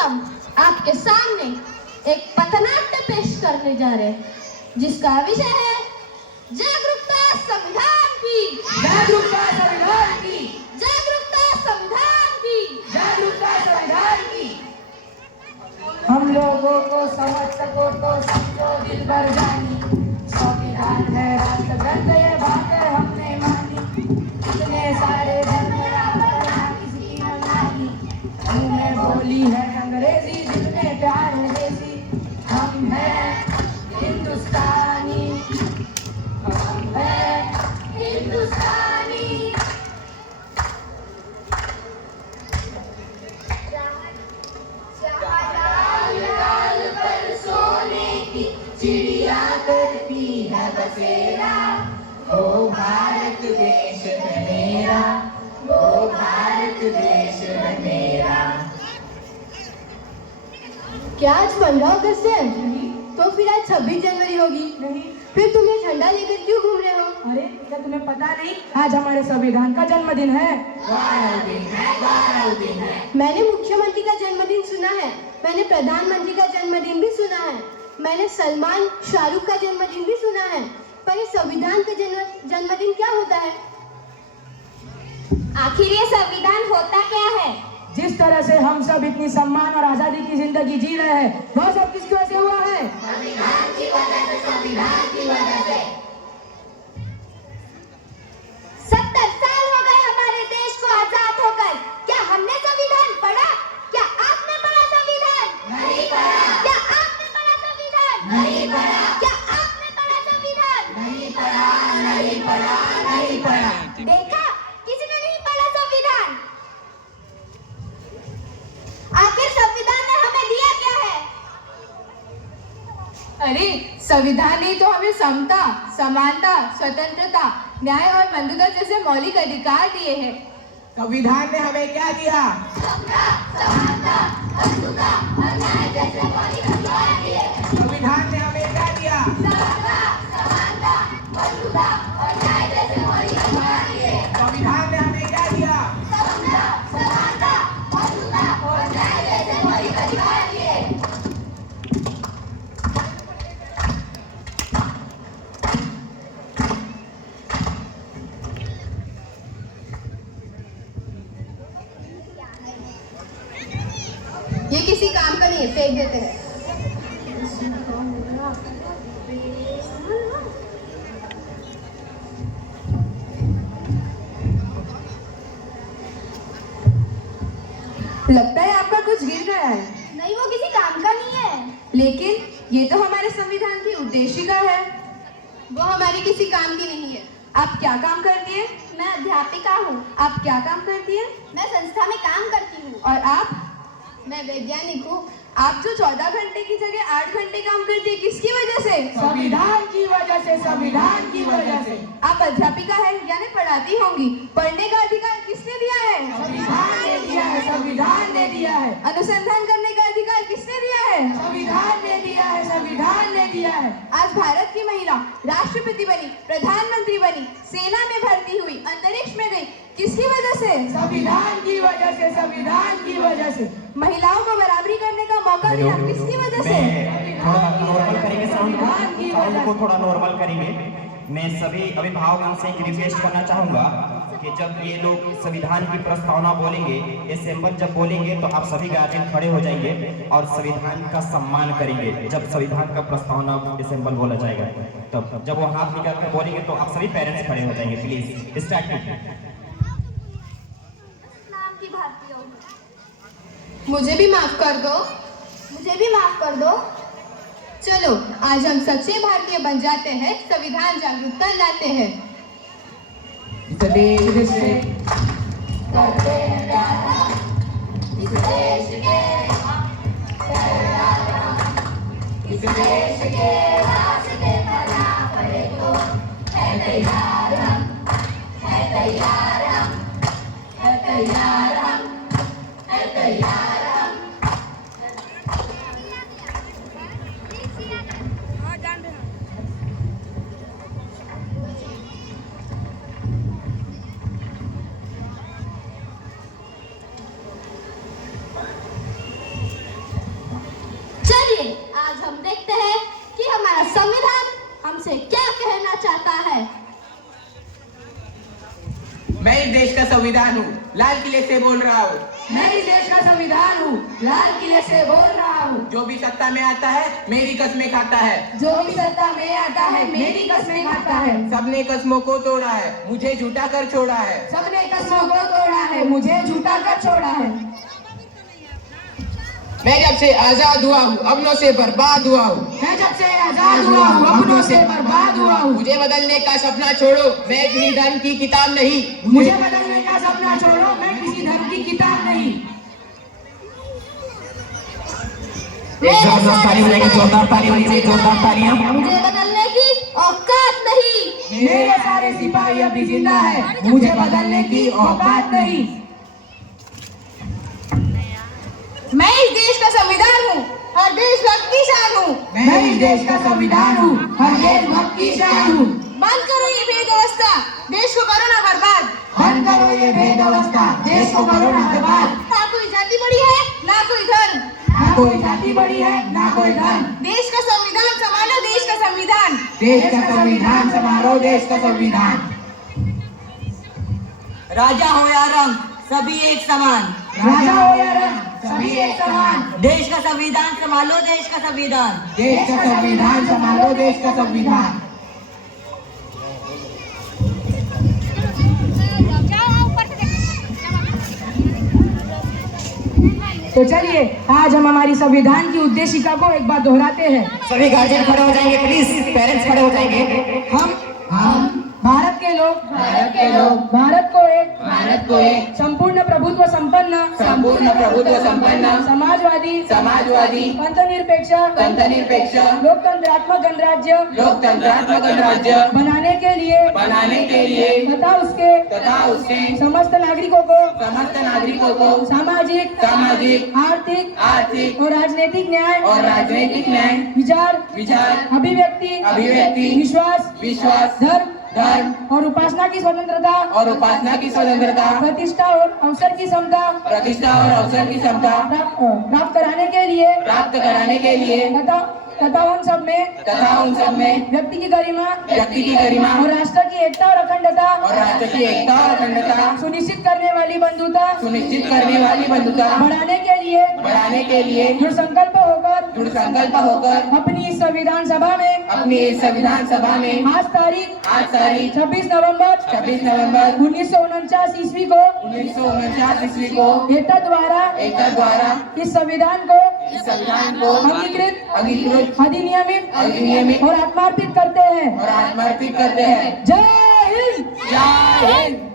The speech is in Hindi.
हम आपके सामने एक पथनाट्य पेश करने जा रहे हैं, जिसका विषय है जागरूकता संविधान की, जागरूकता संविधान की, जागरूकता संविधान की, जागरूकता संविधान की। हम लोगों को समझ सको तो समझो दिल भर जानी, संविधान है राष्ट्र ग्रंथ, ये बातें हमने मानी। इतने सारे धर्म किसी मन मानी, मुंह में बोली है अंग्रेजी, दिल में प्यार है देसी। हम हैं हिंदुस्तानी, हम हैं हिंदुस्तानी। लाल पर सोने की चिड़िया करती है बसेरा, वो भारत देश है मेरा, वो भारत देश है मेरा। क्या आज 15 अगस्त है? तो फिर आज 26 जनवरी होगी। नहीं। फिर तुम ये झंडा लेकर क्यों घूम रहे हो? अरे क्या तुम्हें पता नहीं, आज हमारे संविधान का जन्मदिन है। मैंने मुख्यमंत्री का जन्मदिन सुना है, मैंने प्रधानमंत्री का जन्मदिन भी सुना है, मैंने सलमान शाहरुख का जन्मदिन भी सुना है, पर ये संविधान का जन्मदिन क्या होता है? आखिर ये संविधान होता क्या है? जिस तरह से हम सब इतनी सम्मान और आजादी की जिंदगी जी रहे हैं, वो सब किसकी वजह से हुआ है? संविधान की वजह से, संविधान की वजह से। 70 साल हो गए हमारे देश को आजाद होकर, क्या हमने संविधान पढ़ा? क्या आपने पढ़ा संविधान? नहीं पढ़ा। क्या आपने पढ़ा संविधान? नहीं पढ़ा। क्या आपने पढ़ा संविधान? नहीं पढ़ा, नहीं पढ़ा, नहीं पढ़ा। देखा, किसी ने नहीं पढ़ा संविधान। आखिर संविधान ने हमें दिया क्या है? अरे संविधान ने तो हमें समता, समानता, स्वतंत्रता, न्याय और बंधुता जैसे मौलिक अधिकार दिए हैं। संविधान ने हमें क्या दिया? समता, समानता, बंधुता और न्याय जैसे मौलिक अधिकार दिए। संविधान ने हमें क्या दिया? समता, समानता, बंधुता और न्याय जैसे मौलिक अधिकार दिए। संविधान ने हमें क्या दिया? समता, समानता, बंधुता और न्याय जैसे मौलिक अधिकार दिए। ये किसी काम का नहीं है, फेंक देते हैं। लगता है आपका कुछ गिर गया है। नहीं, वो किसी काम का नहीं है। लेकिन ये तो हमारे संविधान की उद्देशिका है। वो हमारे किसी काम की नहीं है। आप क्या काम करती है? मैं अध्यापिका हूँ। आप क्या काम करती है? मैं संस्था में काम करती हूँ। और आप? मैं वैज्ञानिक हूँ। आप जो 14 घंटे की जगह 8 घंटे काम करती है, किसकी वजह से? संविधान की वजह से, संविधान की वजह से। आप अध्यापिका है यानी पढ़ाती होंगी। पढ़ने का अधिकार किसने दिया है? संविधान ने दिया है, संविधान ने दिया है। अनुसंधान करने का अधिकार किसने दिया है? संविधान ने दिया है, संविधान ने दिया है। आज भारत की महिला राष्ट्रपति बनी, प्रधानमंत्री बनी, सेना में भर्ती हुई, अंतरिक्ष में गई, किसकी वजह से? संविधान की वजह से, संविधान की वजह से। महिलाओं को बराबरी करने का मौका मिला, किसकी वजह से? थोड़ा नॉर्मल करेंगे, साउंड को थोड़ा नॉर्मल करेंगे। मैं सभी अभिभावकों से एक रिक्वेस्ट करना चाहूंगा कि जब ये लोग संविधान की प्रस्तावना बोलेंगे, ये सिंबल जब बोलेंगे, तो आप सभी गार्जियन खड़े हो जाएंगे और संविधान का सम्मान करेंगे। जब संविधान का प्रस्तावना ये सिंबल बोला जाएगा, तब जब वो हाथ निकाल कर बोलेंगे, तो आप सभी पेरेंट्स खड़े हो जाएंगे। प्लीज स्टार्ट कीजिए। मुझे भी माफ कर दो, मुझे भी माफ कर दो। चलो आज हम सच्चे भारतीय बन जाते हैं, संविधान जागरूकता लाते हैं। इस देश से करते हैं प्यार, इस देश के इस देश के रास्ते पर ना पड़े तो है तैयार हम, है तैयार हम, है तैयार हम, है तैयार हम। संविधान हमसे क्या कहना चाहता है? मैं इस देश का संविधान हूँ, लाल किले से बोल रहा हूँ। मैं इस देश का संविधान हूँ, लाल किले से बोल रहा हूँ। जो भी सत्ता में आता है मेरी कस्में खाता है। जो भी सत्ता में आता है मेरी कस्में खाता है। सबने कस्मों को तोड़ा है, मुझे झूठा कर छोड़ा है। सबने कस्मों को तोड़ा है, मुझे झूठा कर छोड़ा है। मैं जब से आजाद हुआ हूँ अपनों से बर्बाद हुआ हूँ। मैं जब से आजाद हुआ हूँ अपनों से बर्बाद हुआ हूँ। मुझे बदलने का सपना छोड़ो, मैं किसी धर्म की किताब नहीं। मुझे बदलने का सपना छोड़ो, मैं किसी धर्म की किताब नहीं। एक जबरदस्त ताली बजाएंगे, जोरदार ताली होनी चाहिए, जोरदार तालियां। मुझे बदलने की औकात नहीं। मेरे सारे सिपाही अभी जिंदा है, मुझे बदलने की औकात नहीं। मैं इस देश का संविधान हूँ और देशभक्त की शान हूँ। मैं इस देश का संविधान हूँ, हर देशभक्त की शान हूँ। बंद करो ये भेदव्यवस्था, देश को करो ना बर्बाद। बंद करो ये भेदव्यवस्था, देश को करो ना बर्बाद। ना कोई जाति बड़ी है ना कोई धर्म, ना कोई जाति बड़ी है ना कोई धर्म। देश का संविधान संभालो, देश का संविधान। देश का संविधान संभालो, देश का संविधान। राजा हो या रंग सभी एक समान, राजा हो या रंग सभी एक समान। देश का संविधान संभालो, देश का संविधान। देश का संविधान संभालो, देश का संविधान। तो चलिए आज हम हमारी संविधान की उद्देशिका को एक बार दोहराते हैं। सभी गार्जियन खड़े हो जाएंगे, प्लीज पेरेंट्स खड़े हो जाएंगे। हम भारत के लोग भारत को एक संपूर्ण प्रभुत्व संपन्न समाजवादी पंथनिरपेक्ष लोकतंत्रात्मक गणराज्य बनाने के लिए तथा उसके समस्त नागरिकों को सामाजिक आर्थिक और राजनीतिक न्याय विचार अभिव्यक्ति विश्वास धर्म और उपासना की स्वतंत्रता प्रतिष्ठा और अवसर की क्षमता प्राप्त कराने के लिए तथा उन सब में व्यक्ति की गरिमा और राष्ट्र की एकता और अखंडता सुनिश्चित करने वाली बंधुता बढ़ाने के लिए दृढ़ संकल्प होकर अपनी इस संविधान सभा में आज तारीख 26 नवंबर 1949 ईस्वी को एकता द्वारा इस संविधान को अंगीकृत अधिनियमित और आत्मार्पित करते हैं। जय हिंद।